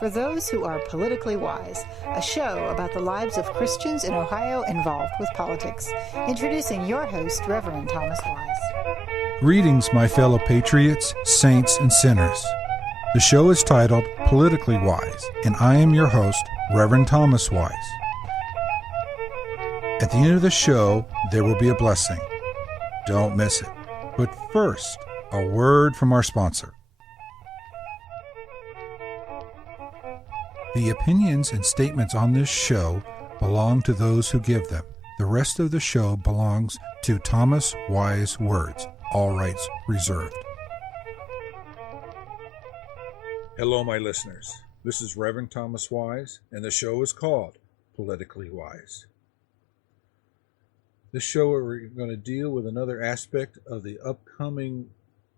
for those who are politically wise, a show about the lives of Christians in Ohio involved with politics. Introducing your host, Reverend Thomas Wise. Greetings, my fellow patriots, saints, and sinners. The show is titled Politically Wise, and I am your host, Reverend Thomas Wise. At the end of the show, there will be a blessing. Don't miss it. But first, a word from our sponsor. The opinions and statements on this show belong to those who give them. The rest of the show belongs to Thomas Wise Words, all rights reserved. Hello, my listeners. This is Reverend Thomas Wise, and the show is called Politically Wise. This show, we're going to deal with another aspect of the upcoming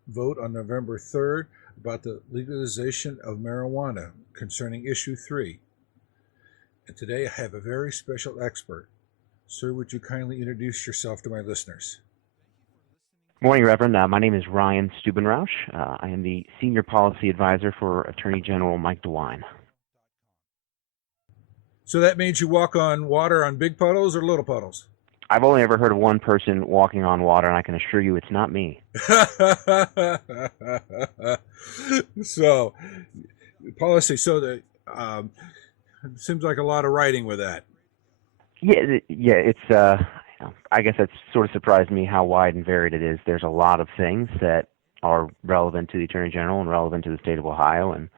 vote on November 3rd about the legalization of marijuana concerning Issue 3. And today I have a very special expert. Sir, would you kindly introduce yourself to my listeners? Morning, Reverend. My name is Ryan Stubenrauch. I am the Senior Policy Advisor for Attorney General Mike DeWine. So that means you walk on water on big puddles or little puddles? I've only ever heard of one person walking on water, and I can assure you it's not me. So, policy. So the seems like a lot of writing with that. Yeah. It's. I guess that's sort of surprised me how wide and varied it is. There's a lot of things that are relevant to the Attorney General and relevant to the state of Ohio, and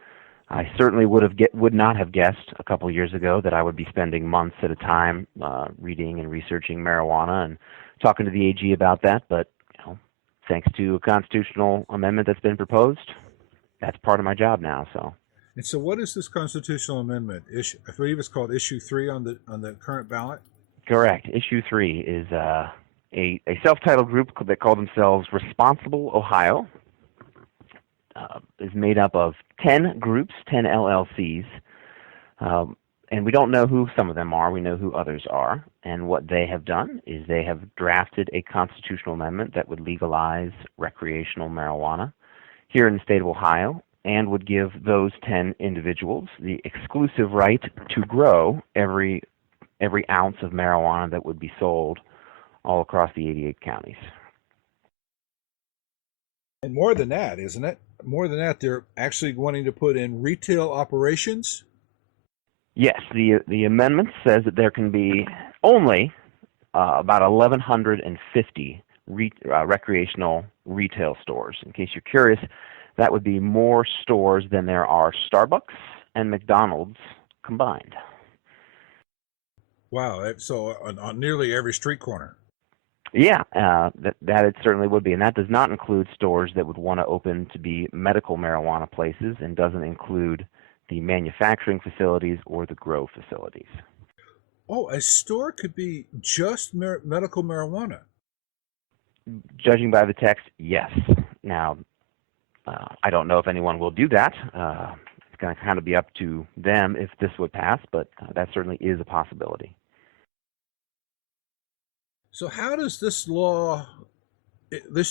I certainly would not have guessed a couple of years ago that I would be spending months at a time reading and researching marijuana and talking to the AG about that. But thanks to a constitutional amendment that's been proposed, that's part of my job now. And so, what is this constitutional amendment? I believe it's called Issue 3 on the current ballot. Correct. Issue 3 is a self-titled group that call themselves Responsible Ohio. Is made up of 10 groups, 10 LLCs, and we don't know who some of them are. We know who others are. And what they have done is they have drafted a constitutional amendment that would legalize recreational marijuana here in the state of Ohio and would give those 10 individuals the exclusive right to grow every ounce of marijuana that would be sold all across the 88 counties. And more than that, isn't it? More than that, they're actually wanting to put in retail operations? Yes, the amendment says that there can be only about 1,150 recreational retail stores. In case you're curious, that would be more stores than there are Starbucks and McDonald's combined. Wow, so on nearly every street corner. Yeah, that it certainly would be. And that does not include stores that would want to open to be medical marijuana places and doesn't include the manufacturing facilities or the grow facilities. Oh, a store could be just medical marijuana? Judging by the text, yes. Now, I don't know if anyone will do that. It's going to kind of be up to them if this would pass, but that certainly is a possibility. So how does this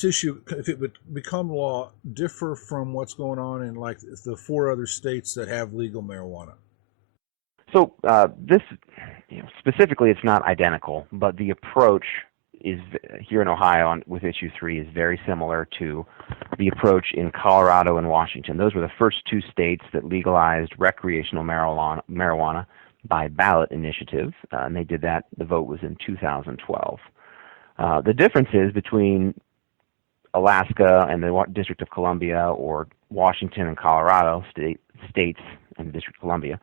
issue, if it would become law, differ from what's going on in like the 4 other states that have legal marijuana? So this, specifically, it's not identical, but the approach is here in Ohio with Issue 3 is very similar to the approach in Colorado and Washington. Those were the first 2 states that legalized recreational marijuana by ballot initiative, and they did that. The vote was in 2012. The differences between Alaska and the District of Columbia, or Washington and Colorado states and the District of Columbia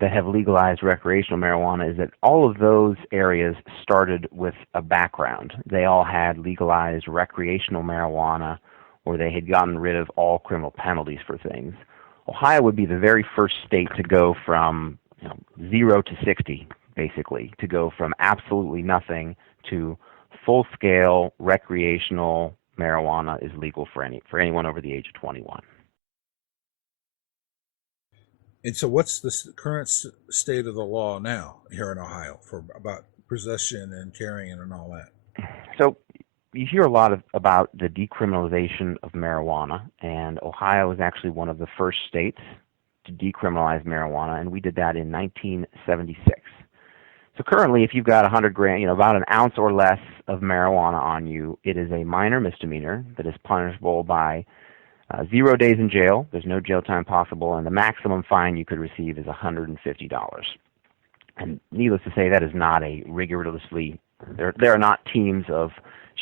that have legalized recreational marijuana is that all of those areas started with a background. They all had legalized recreational marijuana, or they had gotten rid of all criminal penalties for things. Ohio would be the very first state to go from 0 to 60, basically, to go from absolutely nothing to full-scale recreational marijuana is legal for anyone over the age of 21. And so what's the current state of the law now here in Ohio for about possession and carrying and all that? So you hear a lot about the decriminalization of marijuana, and Ohio is actually one of the first states to decriminalize marijuana, and we did that in 1976. So currently, if you've got 100 grams, about an ounce or less of marijuana on you, it is a minor misdemeanor that is punishable by 0 days in jail. There's no jail time possible, and the maximum fine you could receive is $150. And needless to say, that is not a rigorously, there are not teams of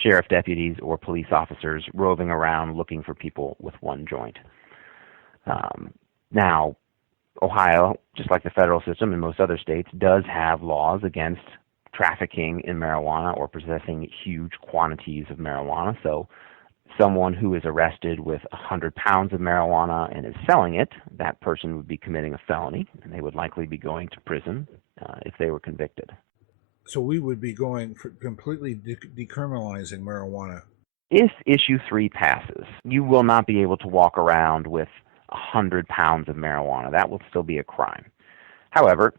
sheriff deputies or police officers roving around looking for people with one joint. Now, Ohio, just like the federal system and most other states, does have laws against trafficking in marijuana or possessing huge quantities of marijuana. So someone who is arrested with 100 pounds of marijuana and is selling it, that person would be committing a felony, and they would likely be going to prison if they were convicted. So we would be going for completely decriminalizing marijuana. If Issue 3 passes, you will not be able to walk around with 100 pounds of marijuana. That will still be a crime. However,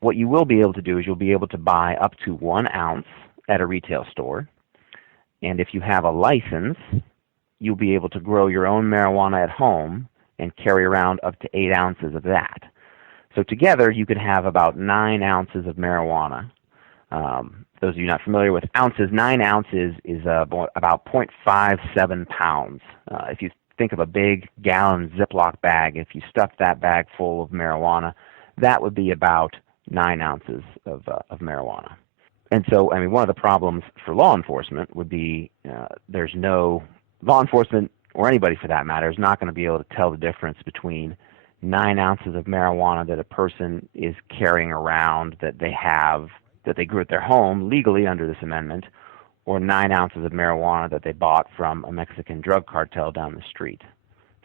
what you will be able to do is you'll be able to buy up to 1 ounce at a retail store. And if you have a license, you'll be able to grow your own marijuana at home and carry around up to 8 ounces of that. So together, you could have about 9 ounces of marijuana. Those of you not familiar with ounces, 9 ounces is about 0.57 pounds. If you think of a big gallon Ziploc bag, if you stuff that bag full of marijuana, that would be about 9 ounces of marijuana. And so, one of the problems for law enforcement would be there's no, law enforcement, or anybody for that matter, is not going to be able to tell the difference between 9 ounces of marijuana that a person is carrying around that they grew at their home legally under this amendment, or 9 ounces of marijuana that they bought from a Mexican drug cartel down the street.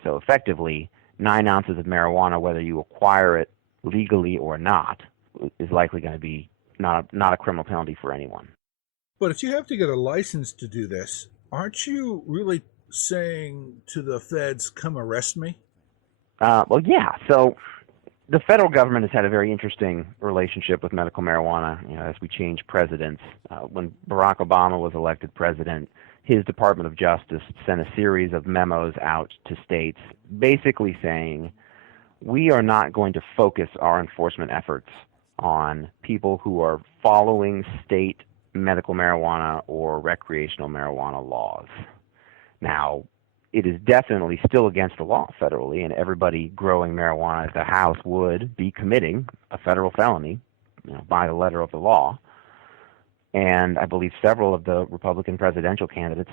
So effectively, 9 ounces of marijuana, whether you acquire it legally or not, is likely going to be not a criminal penalty for anyone. But if you have to get a license to do this, aren't you really saying to the feds, come arrest me? Well, yeah. So the federal government has had a very interesting relationship with medical marijuana, as we change presidents. When Barack Obama was elected president, his Department of Justice sent a series of memos out to states basically saying, we are not going to focus our enforcement efforts on people who are following state medical marijuana or recreational marijuana laws. Now, it is definitely still against the law federally, and everybody growing marijuana at their house would be committing a federal felony by the letter of the law. And I believe several of the Republican presidential candidates,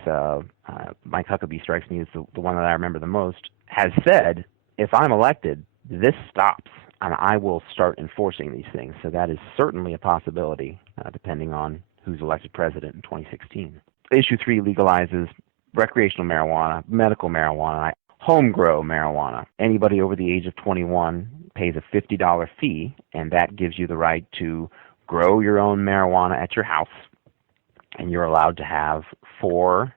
Mike Huckabee strikes me as the one that I remember the most, has said, if I'm elected, this stops, and I will start enforcing these things. So that is certainly a possibility, depending on who's elected president in 2016. Issue 3 legalizes recreational marijuana, medical marijuana, home-grow marijuana. Anybody over the age of 21 pays a $50 fee, and that gives you the right to grow your own marijuana at your house, and you're allowed to have 4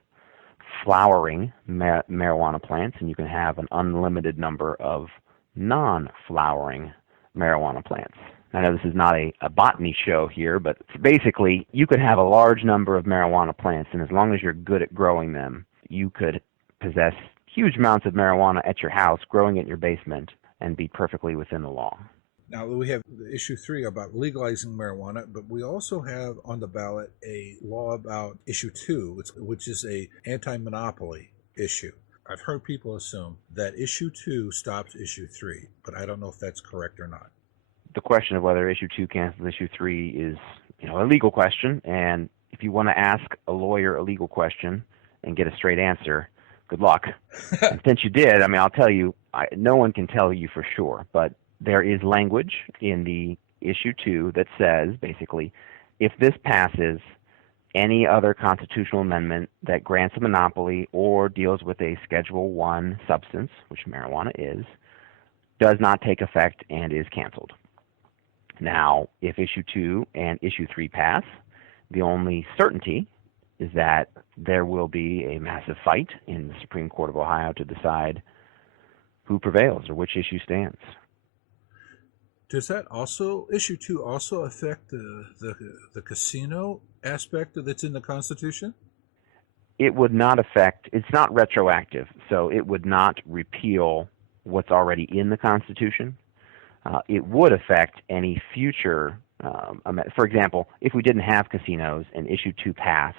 flowering marijuana plants, and you can have an unlimited number of non-flowering marijuana plants. I know this is not a botany show here, but basically you could have a large number of marijuana plants, and as long as you're good at growing them, you could possess huge amounts of marijuana at your house, growing it in your basement, and be perfectly within the law. Now, we have issue 3 about legalizing marijuana, but we also have on the ballot a law about issue 2, which is a anti-monopoly issue. I've heard people assume that issue 2 stops issue 3, but I don't know if that's correct or not. The question of whether issue 2 cancels issue 3 is, a legal question, and if you want to ask a lawyer a legal question and get a straight answer, good luck. And since you did, I'll tell you, no one can tell you for sure, but there is language in the issue 2 that says, basically, if this passes, any other constitutional amendment that grants a monopoly or deals with a Schedule I substance, which marijuana is, does not take effect and is canceled. Now, if issue 2 and issue 3 pass, the only certainty is that there will be a massive fight in the Supreme Court of Ohio to decide who prevails or which issue stands. Does that also, issue 2 also affect the casino aspect that's in the Constitution? It would not affect, it's not retroactive, so it would not repeal what's already in the Constitution. It would affect any future, for example, if we didn't have casinos and issue 2 passed,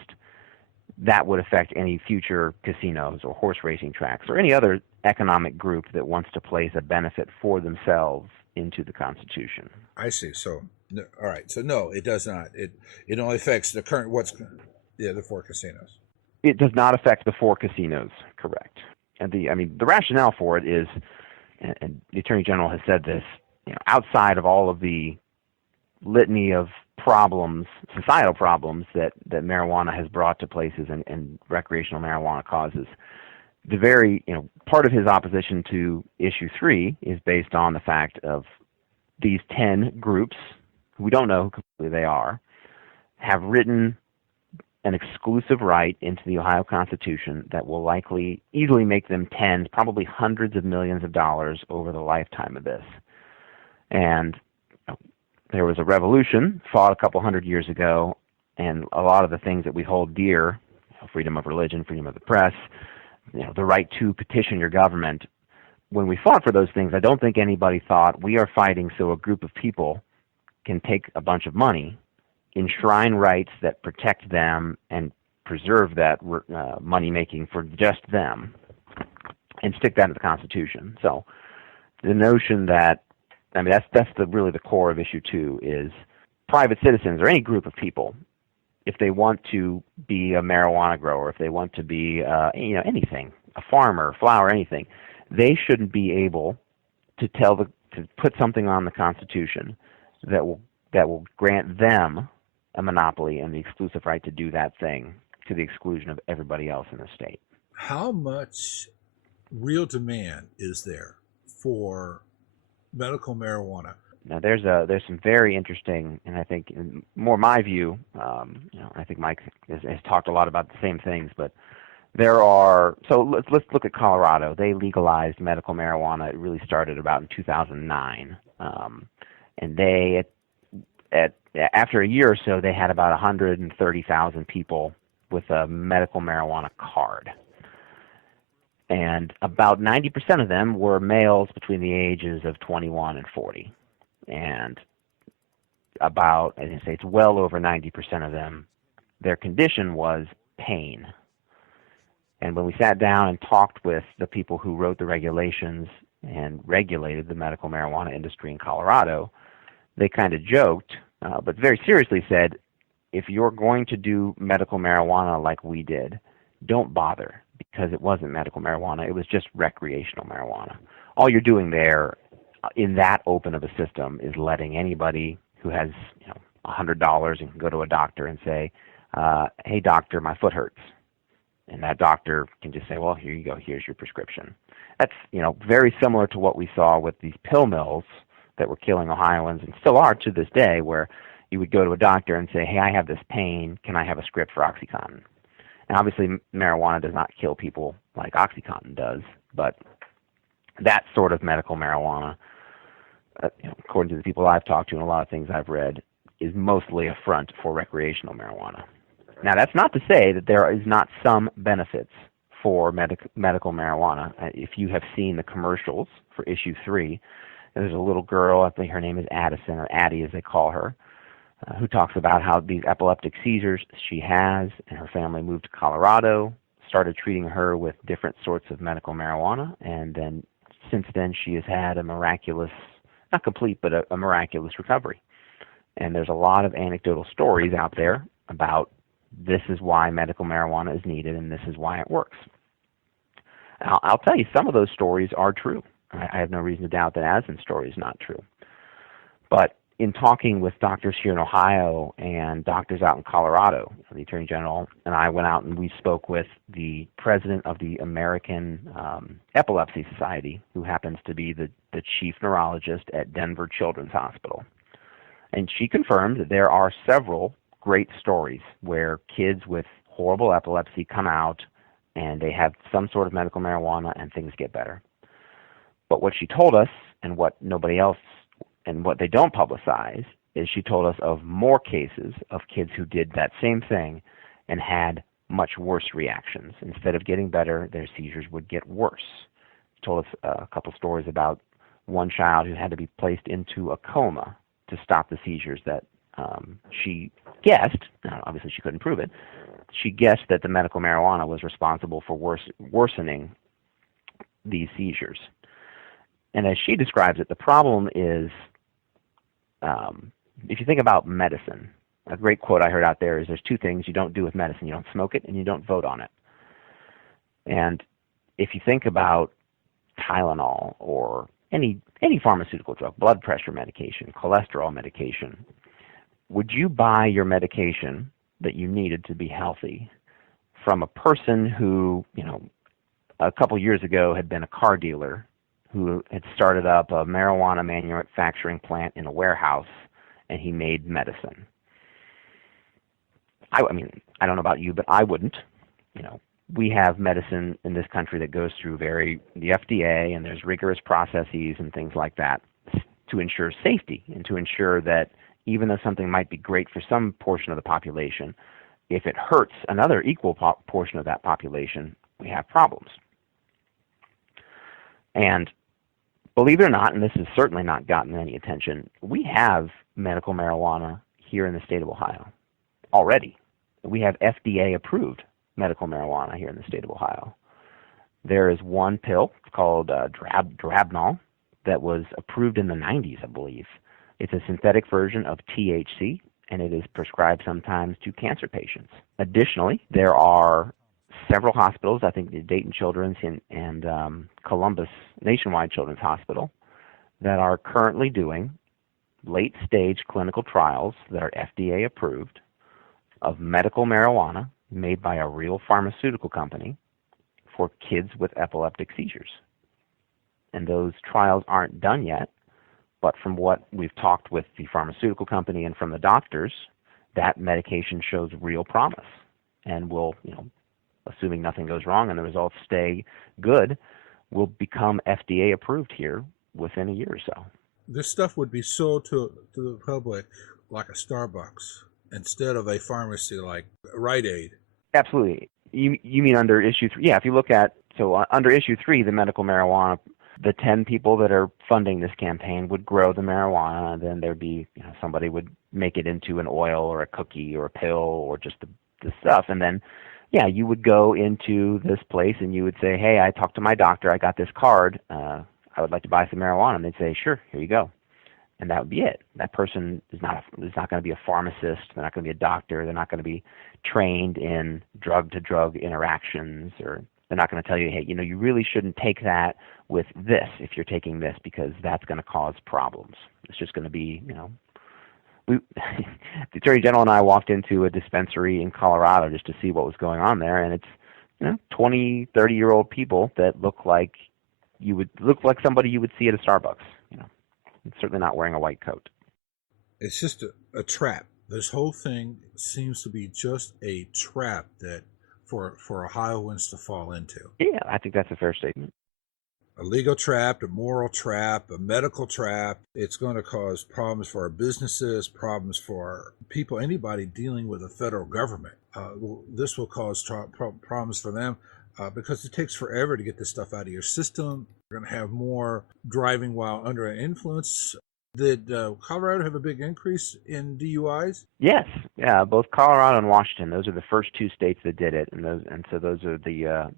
that would affect any future casinos or horse racing tracks or any other economic group that wants to place a benefit for themselves into the Constitution. I see. So, no, all right. So, no, it does not. It only affects the current, the 4 casinos. It does not affect the 4 casinos, correct. And the rationale for it is, and the Attorney General has said this, outside of all of the litany of problems, societal problems that marijuana has brought to places and recreational marijuana causes, the very, part of his opposition to issue 3 is based on the fact of these 10 groups, who we don't know who completely they are, have written an exclusive right into the Ohio Constitution that will likely easily make them tens, probably hundreds of millions of dollars over the lifetime of this. And there was a revolution fought a couple hundred years ago, and a lot of the things that we hold dear, freedom of religion, freedom of the press, the right to petition your government, when we fought for those things, I don't think anybody thought we are fighting so a group of people can take a bunch of money, enshrine rights that protect them and preserve that money making for just them, and stick that into the Constitution. So the notion that, that's really the core of issue 2 is private citizens or any group of people, if they want to be a marijuana grower, if they want to be anything, a farmer, flower, anything, they shouldn't be able to put something on the Constitution that will grant them a monopoly and the exclusive right to do that thing to the exclusion of everybody else in the state. How much real demand is there for medical marijuana? Now, there's some very interesting, and I think more my view. I think Mike has talked a lot about the same things, but there are. So let's look at Colorado. They legalized medical marijuana. It really started about in 2009, and they after a year or so, they had about 130,000 people with a medical marijuana card. And about 90% of them were males between the ages of 21 and 40. And it's well over 90% of them, their condition was pain. And when we sat down and talked with the people who wrote the regulations and regulated the medical marijuana industry in Colorado, they kind of joked, but very seriously said, if you're going to do medical marijuana like we did, don't bother, because it wasn't medical marijuana. It was just recreational marijuana. All you're doing there in that open of a system is letting anybody who has $100 and can go to a doctor and say, hey, doctor, my foot hurts. And that doctor can just say, well, here you go. Here's your prescription. That's very similar to what we saw with these pill mills that were killing Ohioans and still are to this day, where you would go to a doctor and say, hey, I have this pain. Can I have a script for OxyContin? And obviously, marijuana does not kill people like OxyContin does, but that sort of medical marijuana, according to the people I've talked to and a lot of things I've read, is mostly a front for recreational marijuana. Now, that's not to say that there is not some benefits for medical marijuana. If you have seen the commercials for issue 3, there's a little girl, I think her name is Addison, or Addie as they call her, who talks about how these epileptic seizures she has, and her family moved to Colorado, started treating her with different sorts of medical marijuana, and then since then she has had a miraculous, not complete, but a miraculous recovery. And there's a lot of anecdotal stories out there about this is why medical marijuana is needed and this is why it works. I'll tell you, some of those stories are true. I have no reason to doubt that Addison's story is not true. But in talking with doctors here in Ohio and doctors out in Colorado, the Attorney General and I went out and we spoke with the president of the American Epilepsy Society, who happens to be the chief neurologist at Denver Children's Hospital. And she confirmed that there are several great stories where kids with horrible epilepsy come out and they have some sort of medical marijuana and things get better. But what she told us, and what nobody else, and what they don't publicize, is she told us of more cases of kids who did that same thing and had much worse reactions. Instead of getting better, their seizures would get worse. told us a couple stories about one child who had to be placed into a coma to stop the seizures that she guessed, now obviously she couldn't prove it, she guessed that the medical marijuana was responsible for worsening these seizures. And as she describes it, the problem is, if you think about medicine, a great quote I heard out there is there's two things you don't do with medicine. You don't smoke it and you don't vote on it. And if you think about Tylenol or any pharmaceutical drug, blood pressure medication, cholesterol medication, would you buy your medication that you needed to be healthy from a person who, a couple years ago had been a car dealer who had started up a marijuana manufacturing plant in a warehouse, and he made medicine? I mean, I don't know about you, but I wouldn't. We have medicine in this country that goes through the FDA, and there's rigorous processes and things like that to ensure safety and to ensure that even though something might be great for some portion of the population, if it hurts another equal portion of that population, we have problems. And believe it or not, and this has certainly not gotten any attention, we have medical marijuana here in the state of Ohio already. We have FDA-approved medical marijuana here in the state of Ohio. There is one pill called Drabnol that was approved in the 90s, I believe. It's a synthetic version of THC, and it is prescribed sometimes to cancer patients. Additionally, there are several hospitals, I think the Dayton Children's and Columbus Nationwide Children's Hospital, that are currently doing late-stage clinical trials that are FDA-approved of medical marijuana made by a real pharmaceutical company for kids with epileptic seizures. And those trials aren't done yet, but from what we've talked with the pharmaceutical company and from the doctors, that medication shows real promise and will, assuming nothing goes wrong and the results stay good, will become FDA approved here within a year or so. This stuff would be sold to the public like a Starbucks instead of a pharmacy like Rite Aid. Absolutely. You mean under issue 3? Yeah, if you look at, under issue 3, the medical marijuana, the 10 people that are funding this campaign would grow the marijuana, and then there'd be, somebody would make it into an oil or a cookie or a pill or just the stuff. And then, yeah, you would go into this place and you would say, hey, I talked to my doctor, I got this card, I would like to buy some marijuana. And they'd say, sure, here you go. And that would be it. That person is not going to be a pharmacist. They're not going to be a doctor. They're not going to be trained in drug-to-drug interactions, or they're not going to tell you, hey, you really shouldn't take that with this if you're taking this because that's going to cause problems. It's just going to be, the Attorney General and I walked into a dispensary in Colorado just to see what was going on there, and it's 20, 30-year-old people that look like somebody you would see at a Starbucks. It's certainly not wearing a white coat. It's just a trap. This whole thing seems to be just a trap that for Ohioans to fall into. Yeah, I think that's a fair statement. A legal trap, a moral trap, a medical trap. It's going to cause problems for our businesses, problems for people, anybody dealing with the federal government. This will cause problems for them because it takes forever to get this stuff out of your system. We're going to have more driving while under an influence. Did Colorado have a big increase in DUIs? Yes, yeah, both Colorado and Washington. Those are the first two states that did it, and so those are the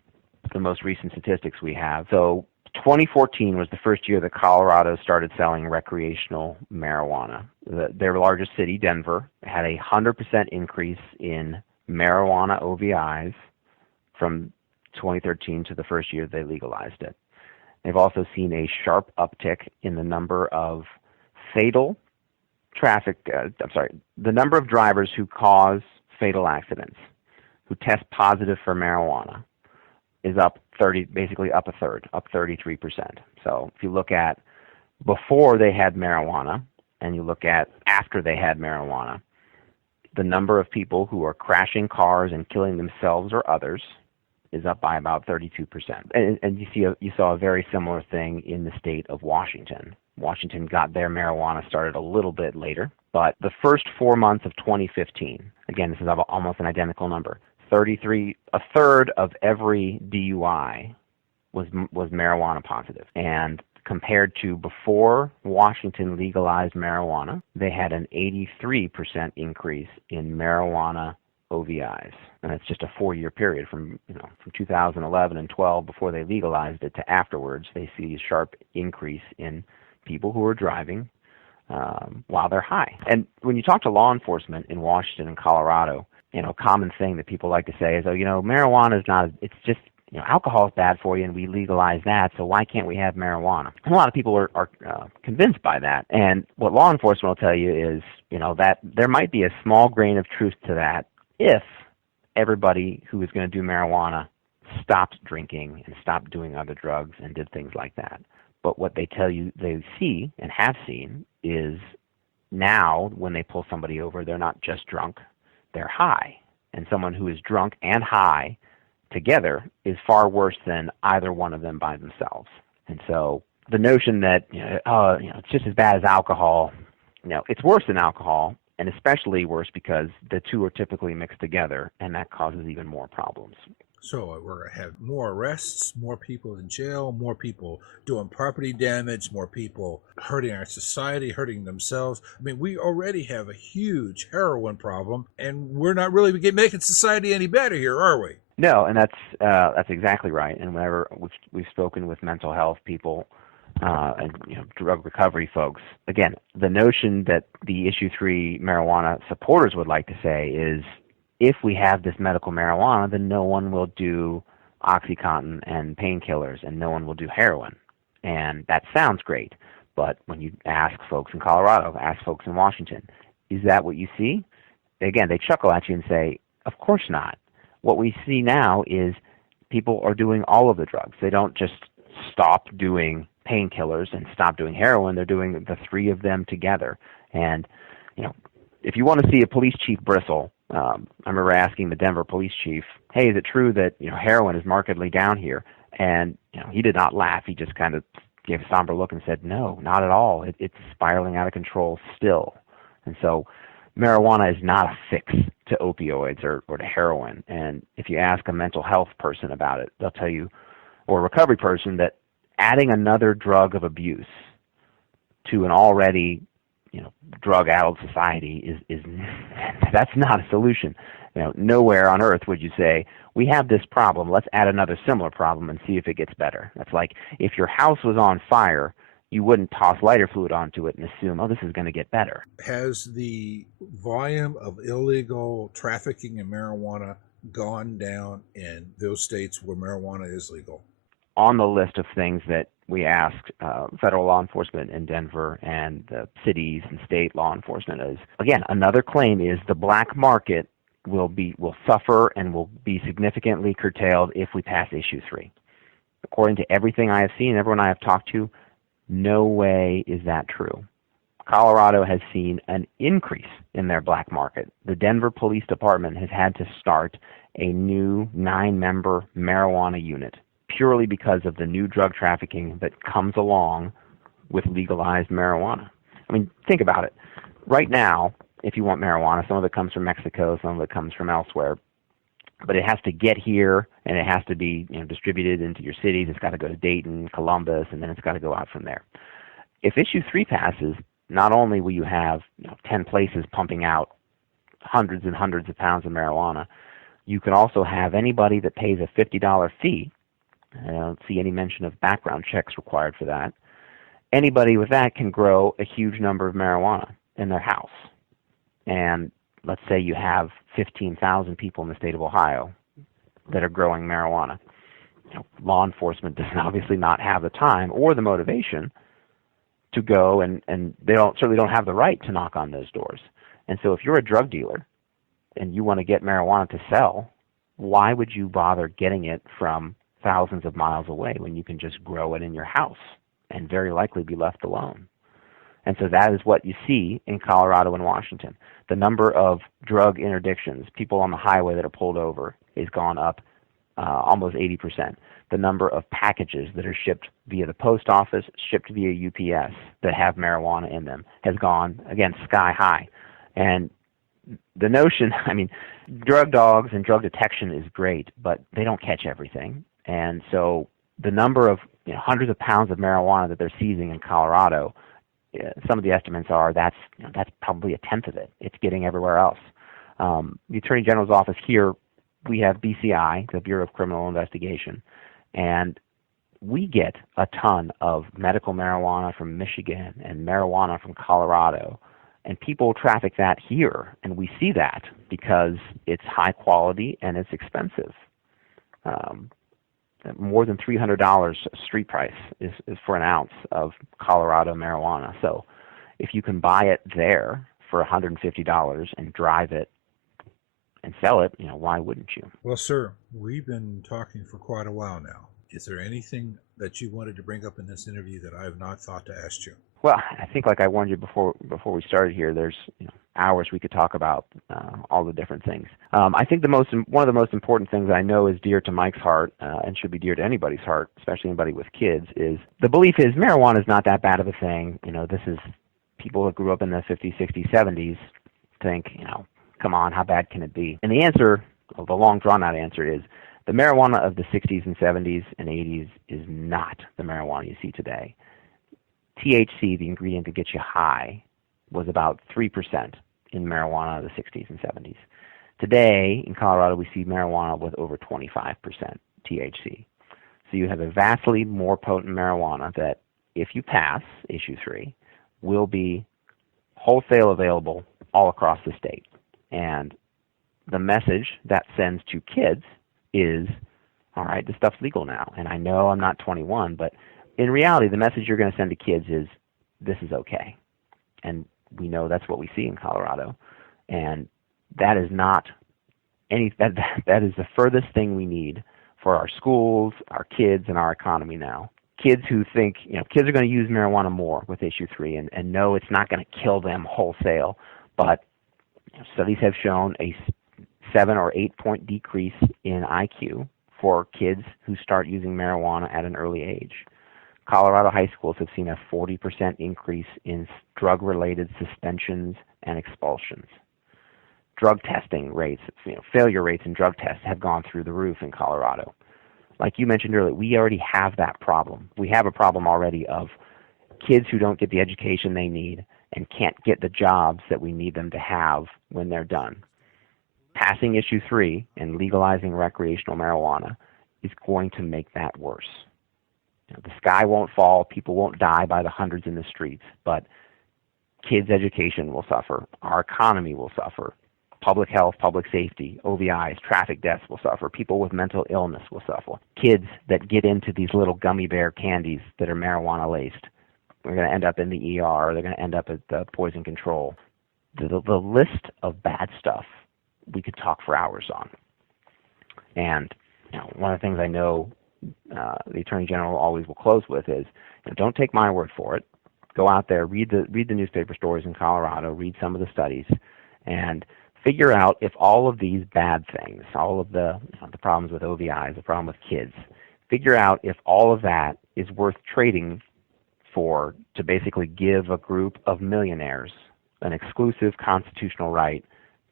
most recent statistics we have. So 2014 was the first year that Colorado started selling recreational marijuana. Their largest city, Denver, had a 100% increase in marijuana OVIs from 2013 to the first year they legalized it. They've also seen a sharp uptick in the number of fatal the number of drivers who cause fatal accidents, who test positive for marijuana, is up basically up a third, up 33%. So if you look at before they had marijuana and you look at after they had marijuana, the number of people who are crashing cars and killing themselves or others is up by about 32%. And you saw a very similar thing in the state of Washington. Washington got their marijuana started a little bit later, but the first 4 months of 2015, again, this is almost an identical number, a third of every DUI was marijuana positive. And compared to before Washington legalized marijuana, they had an 83% increase in marijuana OVIs. And that's just a 4-year period from 2011 and 12 before they legalized it to afterwards. They see a sharp increase in people who are driving while they're high. And when you talk to law enforcement in Washington and Colorado, a common thing that people like to say is, marijuana is not, it's just, alcohol is bad for you and we legalize that, so why can't we have marijuana? And a lot of people are convinced by that. And what law enforcement will tell you is, that there might be a small grain of truth to that if everybody who is going to do marijuana stopped drinking and stopped doing other drugs and did things like that. But what they tell you they see and have seen is now when they pull somebody over, they're not just drunk, they're high. And someone who is drunk and high together is far worse than either one of them by themselves. And so the notion that, it's just as bad as alcohol, it's worse than alcohol, and especially worse because the two are typically mixed together, and that causes even more problems. So we're going to have more arrests, more people in jail, more people doing property damage, more people hurting our society, hurting themselves. I mean, we already have a huge heroin problem, and we're not really making society any better here, are we? No, and that's exactly right. And whenever we've spoken with mental health people and drug recovery folks, again, the notion that the issue 3 marijuana supporters would like to say is, if we have this medical marijuana, then no one will do OxyContin and painkillers, and no one will do heroin. And that sounds great, but when you ask folks in Colorado, ask folks in Washington, is that what you see? Again, they chuckle at you and say, of course not. What we see now is people are doing all of the drugs. They don't just stop doing painkillers and stop doing heroin. They're doing the 3 of them together. And, if you want to see a police chief bristle, I remember asking the Denver police chief, hey, is it true that heroin is markedly down here? And he did not laugh. He just kind of gave a somber look and said, no, not at all. It's spiraling out of control still. And so marijuana is not a fix to opioids or to heroin. And if you ask a mental health person about it, they'll tell you, or a recovery person, that adding another drug of abuse to an already drug-addled society is that's not a solution. Nowhere on earth would you say, we have this problem, let's add another similar problem and see if it gets better. That's like if your house was on fire, you wouldn't toss lighter fluid onto it and assume, this is going to get better. Has the volume of illegal trafficking in marijuana gone down in those states where marijuana is legal? On the list of things that we asked federal law enforcement in Denver and the cities and state law enforcement is, again, another claim is the black market will suffer and will be significantly curtailed if we pass issue 3. According to everything I have seen, everyone I have talked to, no way is that true. Colorado has seen an increase in their black market. The Denver Police Department has had to start a new 9-member marijuana unit purely because of the new drug trafficking that comes along with legalized marijuana. I mean, think about it. Right now, if you want marijuana, some of it comes from Mexico, some of it comes from elsewhere, but it has to get here and it has to be distributed into your cities. It's got to go to Dayton, Columbus, and then it's got to go out from there. If issue 3 passes, not only will you have 10 places pumping out hundreds and hundreds of pounds of marijuana, you can also have anybody that pays a $50 fee. I don't see any mention of background checks required for that. Anybody with that can grow a huge number of marijuana in their house. And let's say you have 15,000 people in the state of Ohio that are growing marijuana. Law enforcement does obviously not have the time or the motivation to go, and they certainly don't have the right to knock on those doors. And so if you're a drug dealer and you want to get marijuana to sell, why would you bother getting it from thousands of miles away when you can just grow it in your house and very likely be left alone? And so that is what you see in Colorado and Washington. The number of drug interdictions, people on the highway that are pulled over, has gone up almost 80%. The number of packages that are shipped via the post office, shipped via UPS that have marijuana in them has gone, again, sky high. And the notion, drug dogs and drug detection is great, but they don't catch everything. And so the number of hundreds of pounds of marijuana that they're seizing in Colorado, some of the estimates are that's probably a tenth of it. It's getting everywhere else. The Attorney General's office here, we have BCI, the Bureau of Criminal Investigation, and we get a ton of medical marijuana from Michigan and marijuana from Colorado, and people traffic that here, and we see that because it's high quality and it's expensive. More than $300 street price is for an ounce of Colorado marijuana. So if you can buy it there for $150 and drive it and sell it, why wouldn't you? Well, sir, we've been talking for quite a while now. Is there anything that you wanted to bring up in this interview that I have not thought to ask you? Well, I think like I warned you before we started here, there's hours we could talk about all the different things. I think one of the most important things I know is dear to Mike's heart and should be dear to anybody's heart, especially anybody with kids, is the belief is marijuana is not that bad of a thing. This is people that grew up in the 50s, 60s, 70s think, come on, how bad can it be? And the answer, the long drawn-out answer is the marijuana of the 60s and 70s and 80s is not the marijuana you see today. THC, the ingredient that gets you high, was about 3% in marijuana of the 60s and 70s. Today, in Colorado, we see marijuana with over 25% THC. So you have a vastly more potent marijuana that, if you pass Issue 3, will be wholesale available all across the state. And the message that sends to kids is, all right, this stuff's legal now. And I know I'm not 21, but in reality, the message you're going to send to kids is, this is okay. And we know that's what we see in Colorado. And that is not that is the furthest thing we need for our schools, our kids, and our economy now. Kids who think, kids are going to use marijuana more with Issue 3 and know it's not going to kill them wholesale. But studies have shown a 7 or 8 point decrease in IQ for kids who start using marijuana at an early age. Colorado high schools have seen a 40% increase in drug-related suspensions and expulsions. Drug testing rates, failure rates in drug tests have gone through the roof in Colorado. Like you mentioned earlier, we already have that problem. We have a problem already of kids who don't get the education they need and can't get the jobs that we need them to have when they're done. Passing Issue 3 and legalizing recreational marijuana is going to make that worse. The sky won't fall, people won't die by the hundreds in the streets, but kids' education will suffer, our economy will suffer, public health, public safety, OVIs, traffic deaths will suffer, people with mental illness will suffer. Kids that get into these little gummy bear candies that are marijuana-laced, they're going to end up in the ER, they're going to end up at the poison control. The list of bad stuff we could talk for hours on. And one of the things I know the Attorney General always will close with is, don't take my word for it. Go out there, read the newspaper stories in Colorado, read some of the studies, and figure out if all of these bad things, all of the problems with OVIs, the problem with kids, figure out if all of that is worth trading for to basically give a group of millionaires an exclusive constitutional right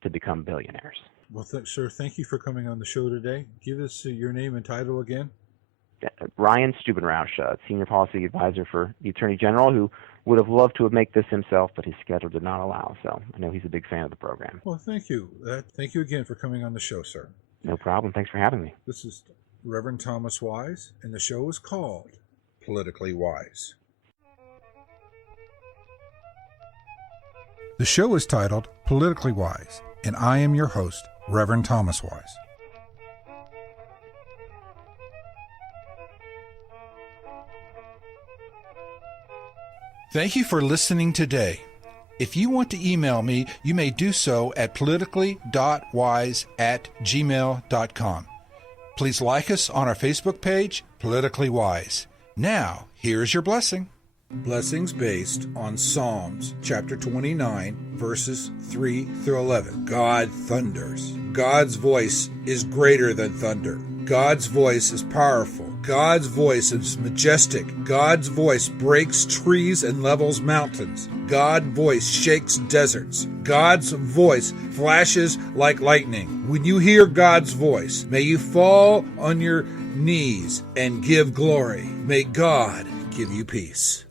to become billionaires. Well, sir, thank you for coming on the show today. Give us your name and title again. Ryan Stubenrauch, Senior Policy Advisor for the Attorney General, who would have loved to have made this himself, but his schedule did not allow. So I know he's a big fan of the program. Well, thank you. Thank you again for coming on the show, sir. No problem. Thanks for having me. This is Reverend Thomas Wise, and the show is called Politically Wise. The show is titled Politically Wise, and I am your host, Reverend Thomas Wise. Thank you for listening today. If you want to email me, you may do so at politically.wise@gmail.com. Please like us on our Facebook page, Politically Wise. Now, here's your blessing. Blessings based on Psalms chapter 29, verses 3 through 11. God thunders. God's voice is greater than thunder. God's voice is powerful. God's voice is majestic. God's voice breaks trees and levels mountains. God's voice shakes deserts. God's voice flashes like lightning. When you hear God's voice, may you fall on your knees and give glory. May God give you peace.